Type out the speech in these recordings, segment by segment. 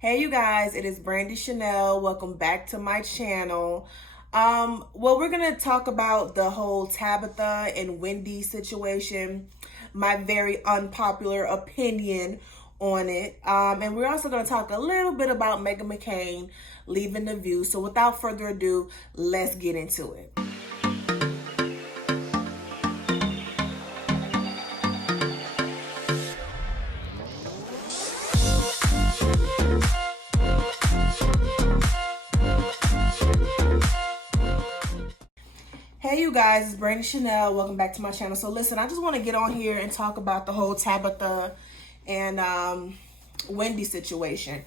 Hey you guys, it is Brandy Chanel. Welcome back to my channel. Well, we're gonna talk about the whole Tabitha and Wendy situation, my very unpopular opinion on it. And we're also gonna talk a little bit about Meghan Mccain leaving The View. So without further ado, let's get into it. Hey you guys, it's Brandy Chanel. Welcome back to my channel. So listen, I just want to get on here and talk about the whole Tabitha and Wendy situation.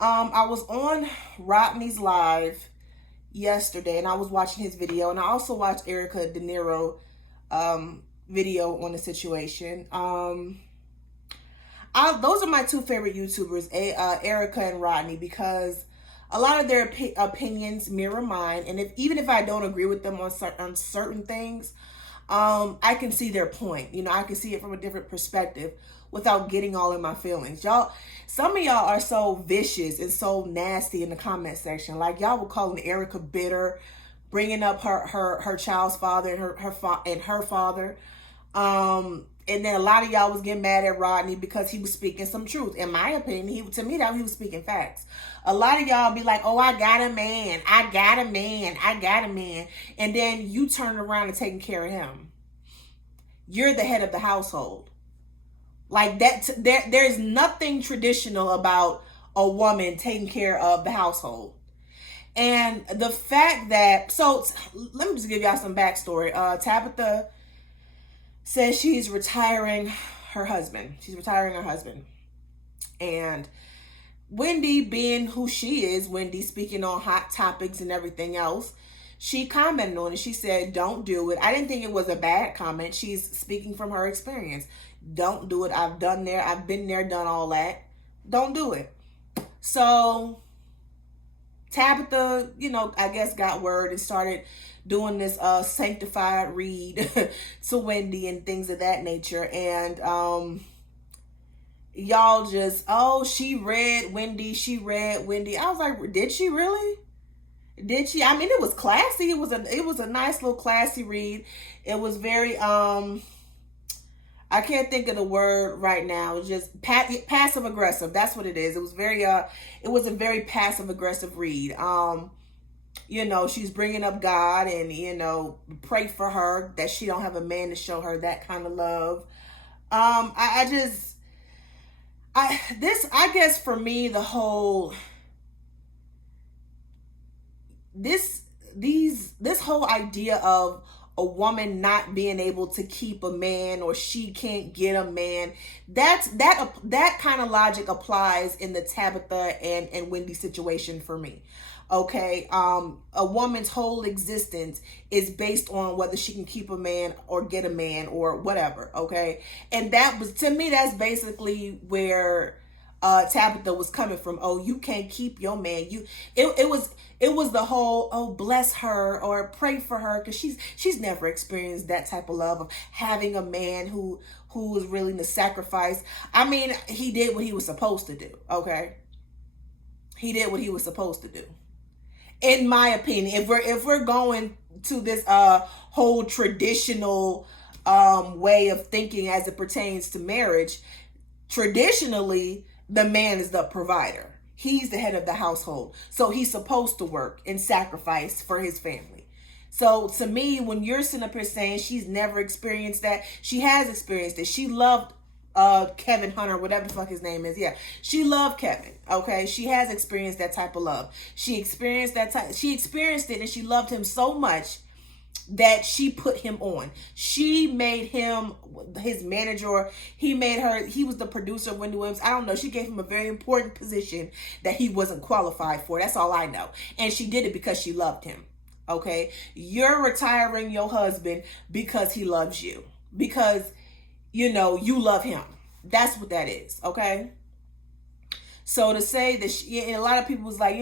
I was on Rodney's live yesterday and I was watching his video, and I also watched Erica De Niro video on the situation. Those are my two favorite YouTubers, Erica and Rodney, because a lot of their opinions mirror mine, and even if I don't agree with them on certain things, I can see their point. You know, I can see it from a different perspective without getting all in my feelings. Y'all, some of y'all are so vicious and so nasty in the comment section. Like, y'all were calling Erica bitter, bringing up her child's father and her father. And then a lot of y'all was getting mad at Rodney because he was speaking some truth. In my opinion, to me, he was speaking facts. A lot of y'all be like, oh, I got a man. I got a man. I got a man. And then you turn around and taking care of him. You're the head of the household. Like that, there's nothing traditional about a woman taking care of the household. And the fact that, so let me just give y'all some backstory. Tabitha says she's retiring her husband. She's retiring her husband. And Wendy, being who she is, Wendy speaking on hot topics and everything else, she commented on it. She said, don't do it. I didn't think it was a bad comment. She's speaking from her experience. Don't do it. I've been there, done all that. Don't do it. So Tabitha, I guess got word and started doing this sanctified read to Wendy and things of that nature. And y'all just, oh, she read Wendy. I was like, did she really? Did she? I mean, it was classy. It was a nice little classy read. It was very I can't think of the word right now. It's just passive aggressive. That's what it is. It was a very passive aggressive read. She's bringing up God and, pray for her that she don't have a man to show her that kind of love. I guess for me, the whole, this whole idea of a woman not being able to keep a man, or she can't get a man, that kind of logic applies in the Tabitha and Wendy situation for me. Okay, a woman's whole existence is based on whether she can keep a man or get a man or whatever. Okay, and that was, to me, that's basically where Tabitha was coming from. Oh, you can't keep your man. It was the whole, oh, bless her or pray for her, because she's never experienced that type of love of having a man who was willing to sacrifice. I mean, he did what he was supposed to do. Okay, he did what he was supposed to do. In my opinion, if we're going to this whole traditional way of thinking as it pertains to marriage, traditionally the man is the provider. He's the head of the household. So he's supposed to work and sacrifice for his family. So to me, when you're sitting up here saying she's never experienced that, she has experienced it. She loved Kevin Hunter, whatever the fuck his name is. Yeah, she loved Kevin. Okay, she has experienced that type of love. She experienced it, and she loved him so much that she put him on. She made him his manager. He was the producer of Wendy Williams. I don't know. She gave him a very important position that he wasn't qualified for. That's all I know. And she did it because she loved him. Okay, you're retiring your husband because he loves you. Because you love him. That's what that is, okay? So to say that and a lot of people was like,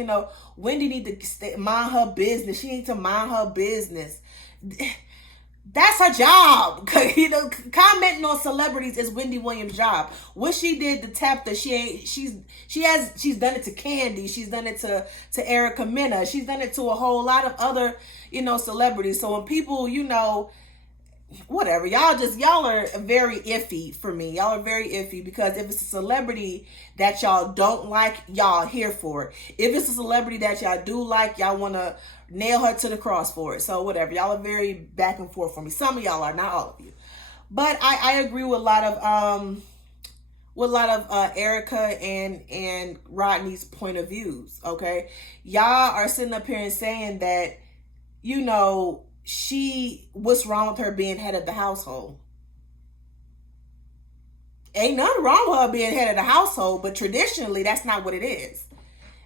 Wendy need to mind her business. She needs to mind her business. That's her job. You know, commenting on celebrities is Wendy Williams' job. What she did to Tabitha, she's done it to Candy. She's done it to Erica Mena. She's done it to a whole lot of other, celebrities. So when people, whatever, y'all are very iffy for me. Y'all are very iffy because if it's a celebrity that y'all don't like, y'all here for it. If it's a celebrity that y'all do like, y'all want to nail her to the cross for it. So whatever, y'all are very back and forth for me. Some of y'all are, not all of you, but I agree with a lot of Erica and Rodney's point of views. Okay, y'all are sitting up here and saying that what's wrong with her being head of the household? Ain't nothing wrong with her being head of the household, but traditionally that's not what it is.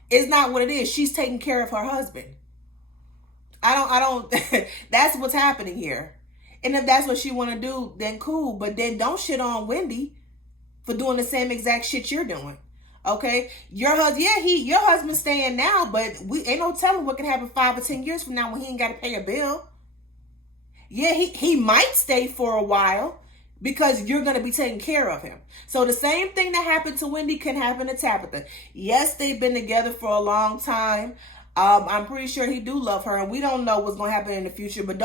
It's not what it is. She's taking care of her husband. I don't that's what's happening here. And if that's what she want to do, then cool. But then don't shit on Wendy for doing the same exact shit you're doing. Okay? Your husband's staying now, but we ain't no telling what can happen 5 or 10 years from now when he ain't got to pay a bill. Yeah, he might stay for a while because you're going to be taking care of him. So the same thing that happened to Wendy can happen to Tabitha. Yes, they've been together for a long time. I'm pretty sure he do love her, and we don't know what's going to happen in the future. But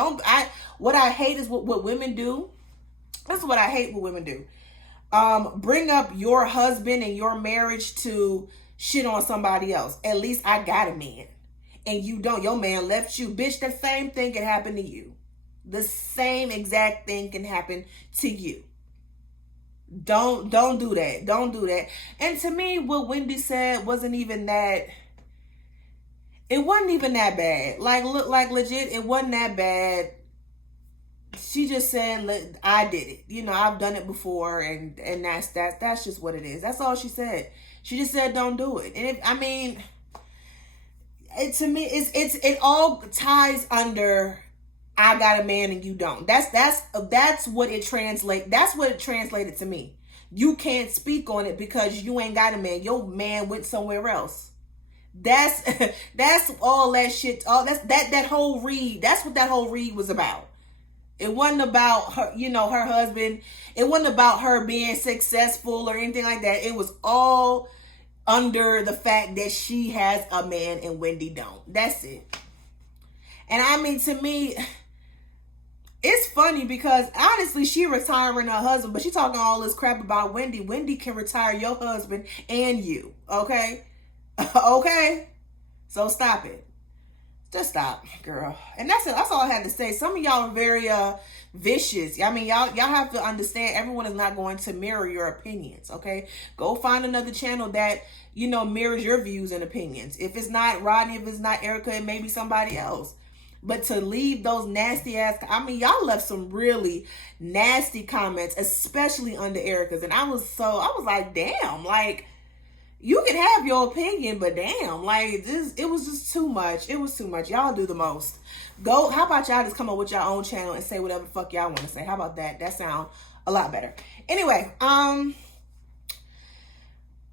what I hate is what women do. That's what I hate what women do. Bring up your husband and your marriage to shit on somebody else. At least I got a man, and you don't. Your man left you, bitch. The same thing can happen to you. The same exact thing can happen to you. Don't do that. Don't do that. And to me, what Wendy said wasn't even that. It wasn't even that bad. Like legit, it wasn't that bad. She just said, I did it. I've done it before, and that's just what it is. That's all she said. She just said, don't do it. And to me, it all ties under, I got a man and you don't. That's what it translate. That's what it translated to me. You can't speak on it because you ain't got a man. Your man went somewhere else. That's all that shit. All that whole read. That's what that whole read was about. It wasn't about her, her husband. It wasn't about her being successful or anything like that. It was all under the fact that she has a man and Wendy don't. That's it. And to me, it's funny because honestly, she retiring her husband, but she talking all this crap about Wendy. Wendy can retire your husband and you. Okay. Okay, so stop it. Just stop, girl. And that's it. That's all I had to say. Some of y'all are very vicious. Y'all have to understand everyone is not going to mirror your opinions. Okay, go find another channel that mirrors your views and opinions. If it's not Rodney, if it's not Erica, it may be somebody else. But to leave those nasty ass, y'all left some really nasty comments, especially under Erica's, and I was like, damn, like. You can have your opinion, but damn, like this, it was just too much. It was too much. Y'all do the most. How about y'all just come up with your own channel and say whatever the fuck y'all want to say? How about that? That sound a lot better. Anyway,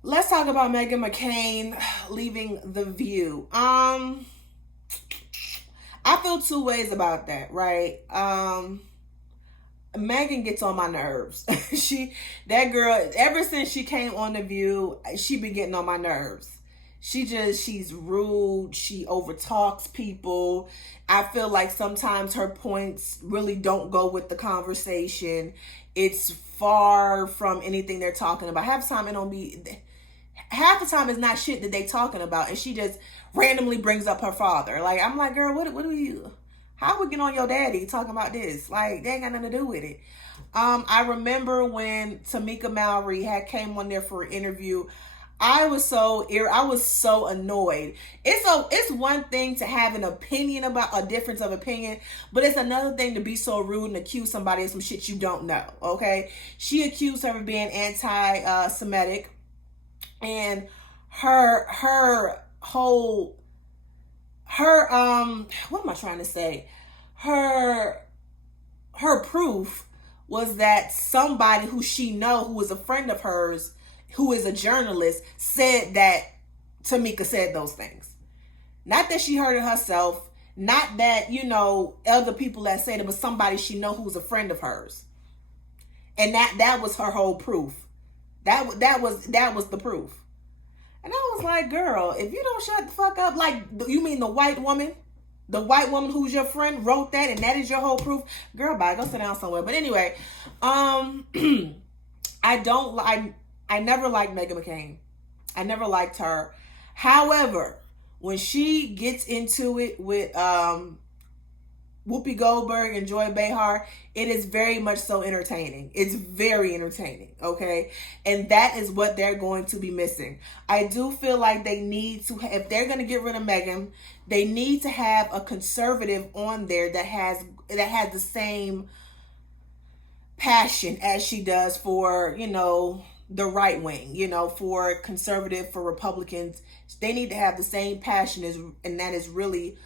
let's talk about Meghan McCain leaving The View. I feel two ways about that, right? Meghan gets on my nerves. That girl, ever since she came on The View, she been getting on my nerves. She's rude. She overtalks people. I feel like sometimes her points really don't go with the conversation. It's far from anything they're talking about. Half the time it's not shit that they talking about, and she just randomly brings up her father. Like, I'm like, girl, what do you... How we get on your daddy talking about this? Like, they ain't got nothing to do with it. I remember when Tamika Mallory had came on there for an interview. I was so annoyed. It's one thing to have an opinion about a difference of opinion, but it's another thing to be so rude and accuse somebody of some shit you don't know. Okay, she accused her of being anti-Semitic, and her what am I trying to say? Her proof was that somebody who she know, who is a friend of hers, who is a journalist, said that Tamika said those things. Not that she heard it herself, Not that, other people that said it, but somebody she know who's a friend of hers. And that was her whole proof. That was the proof. And I was like, girl, if you don't shut the fuck up, like, you mean the white woman? The white woman who's your friend wrote that, and that is your whole proof? Girl, bye, go sit down somewhere. But anyway, I never liked Meghan McCain. I never liked her. However, when she gets into it with Whoopi Goldberg and Joy Behar, it is very much so entertaining. It's very entertaining, okay? And that is what they're going to be missing. I do feel like they need to, if they're going to get rid of Meghan, they need to have a conservative on there that has the same passion as she does for, the right wing, for conservative, for Republicans. They need to have the same passion and that is really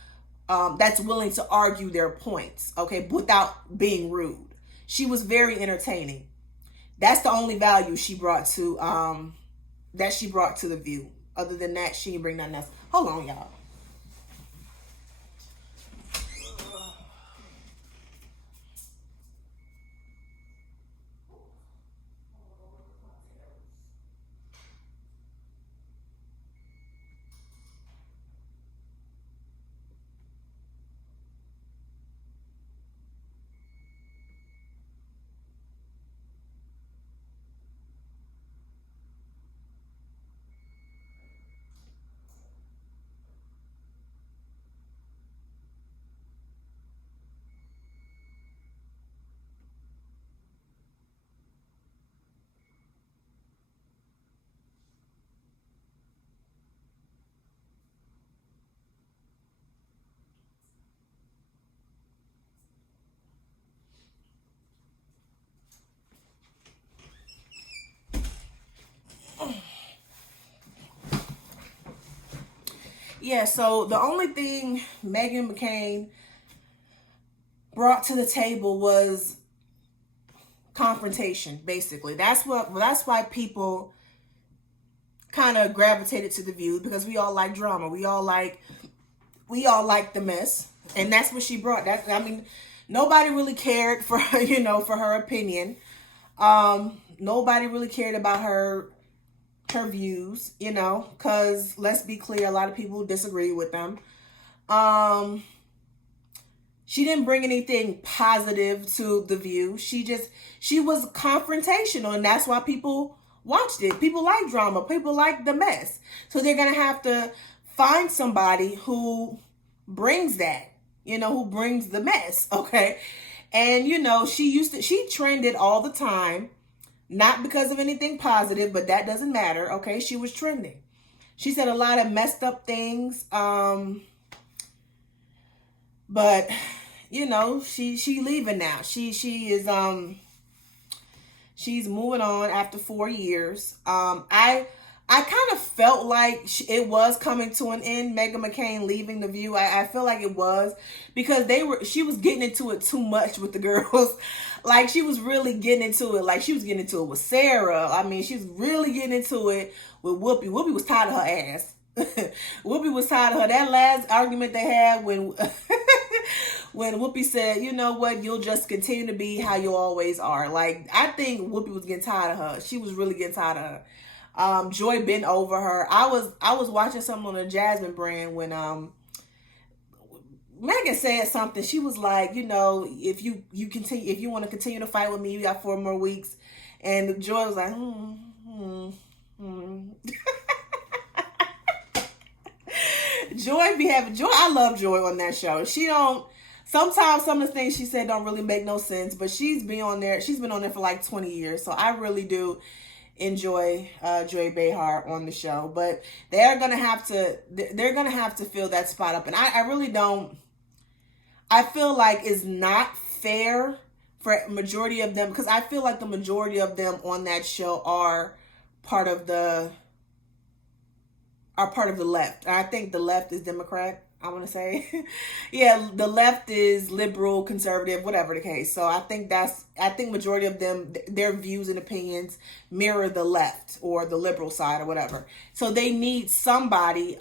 that's willing to argue their points, okay, without being rude. She was very entertaining. That's the only value she brought to the View. Other than that, she didn't bring nothing else. Hold on, y'all. Yeah, so the only thing Meghan McCain brought to the table was confrontation, basically. That's why people kind of gravitated to the View, because we all like drama. We all like the mess. And that's what she brought. Nobody really cared for her, for her opinion. Nobody really cared about her views, because let's be clear, a lot of people disagree with them. She didn't bring anything positive to the View. She was confrontational, and that's why people watched it. People like drama. People like the mess. So they're going to have to find somebody who brings that, who brings the mess, okay? And, she trended all the time. Not because of anything positive, but that doesn't matter, okay? She was trending. She said a lot of messed up things. But, she leaving now. She is, she's moving on after 4 years. I kind of felt like it was coming to an end, Meghan McCain leaving the View. I feel like it was, because she was getting into it too much with the girls. Like, she was really getting into it. Like, she was getting into it with Sarah. I mean, she was really getting into it with Whoopi. Whoopi was tired of her ass. Whoopi was tired of her. That last argument they had when when Whoopi said, you know what, you'll just continue to be how you always are. Like, I think Whoopi was getting tired of her. She was really getting tired of her. Joy bent over her. I was watching something on the Jasmine brand when Meghan said something. She was like, if you want to continue to fight with me, you got 4 more weeks. And Joy was like, Joy be having Joy. I love Joy on that show. Sometimes some of the things she said don't really make no sense, but she's been on there for like 20 years. So I really do enjoy Joy Behar on the show. But they're gonna have to fill that spot up. And I really don't. I feel like it's not fair for a majority of them, because I feel like the majority of them on that show are part of the left. I think the left is Democrat, I want to say. Yeah, the left is liberal, conservative, whatever the case. So I think majority of them, their views and opinions mirror the left or the liberal side or whatever. So they need somebody,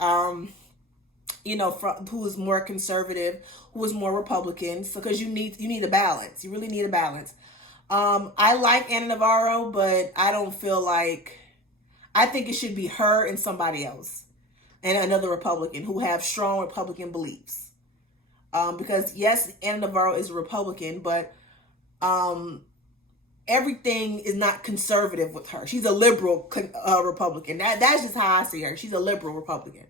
who is more conservative, who is more Republican. So because you need a balance. You really need a balance. I like Anna Navarro, but I don't feel like, I think it should be her and somebody else, and another Republican who have strong Republican beliefs. Because yes, Anna Navarro is a Republican, but everything is not conservative with her. She's a liberal Republican. That's just how I see her. She's a liberal Republican.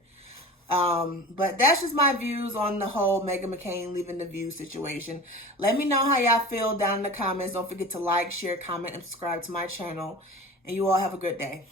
But that's just my views on the whole Meghan McCain leaving the View situation. Let me know how y'all feel down in the comments. Don't forget to like, share, comment, and subscribe to my channel. And you all have a good day.